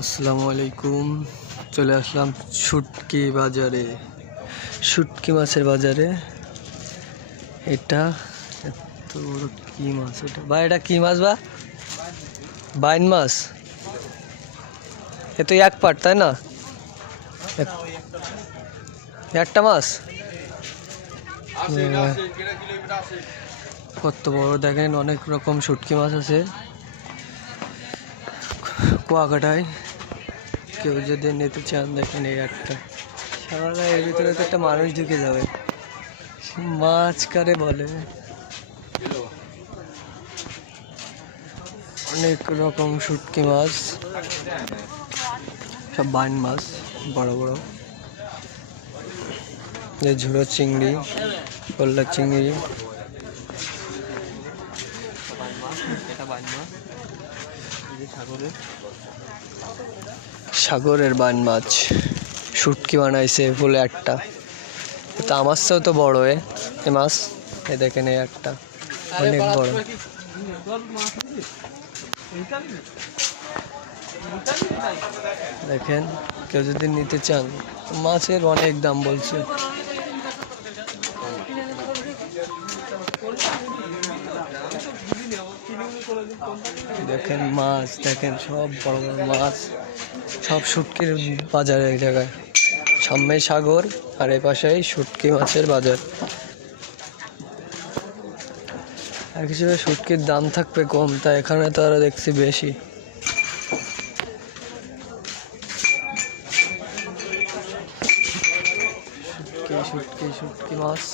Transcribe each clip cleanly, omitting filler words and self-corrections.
আসসালামু আলাইকুম। চলে আসলাম শুটকি বাজারে, শুটকি মাছের বাজারে। এটা এত বড় কি মাছ এটা? ভাই এটা কি মাছ? বাইন মাছ। এ তো এক পাট, তাই না? একটা মাছ কত বড় দেখেন, অনেক রকম শুটকি মাছ আছে কুয়াকাটায়। কেউ যদি নিতে চান দেখেন, এই একটা সারা, এর ভিতরে তো একটা মানুষ ঢুকে যাবে। মাছ কারে বলে, অনেক রকম শুটকি মাছ, সব বাইন মাছ, বড় বড়। ঝুড়ো চিংড়ি, কল্লা চিংড়ি, সাগরের বাইন মাছ। শুটকি বানাইছে ফুলে একটা, তো আমার চেয়েও তো বড় এ মাছ। এ দেখেন, এই একটা অনেক বড়। দেখেন, কেউ যদি নিতে চান, মাছের অনেক দাম বলছে। দেখেন মাছ, দেখেন সব বড় বড় মাছ, সব শুটকির বাজার এক জায়গায়। সামনে সাগর আর এ পাশেই শুটকি মাছের বাজার। এক হিসেবে শুটকির দাম থাকবে কম, তাই এখানে তো আরো দেখছি বেশি। শুটকি শুটকি মাছ।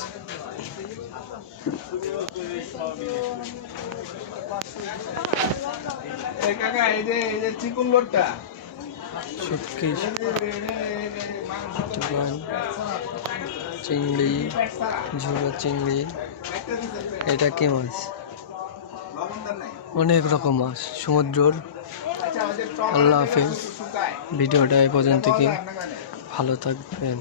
শুটকি, চিংড়ি, ঝুড়ো চিংড়ি। এটা কি মাছ? অনেক রকম মাছ সমুদ্রর। আল্লাহ হাফেজ। ভিডিওটা এই পর্যন্ত, কি ভালো থাকবেন।